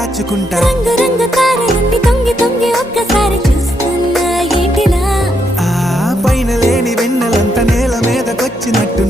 దాచుకుంటా రంగు రంగు తారలన్నీ తొంగి తొంగి ఒక్కసారి చూస్తున్నా ఏంటిలా ఆ పైన లేని వెన్నెలంత నేల మీదకొచ్చినట్టు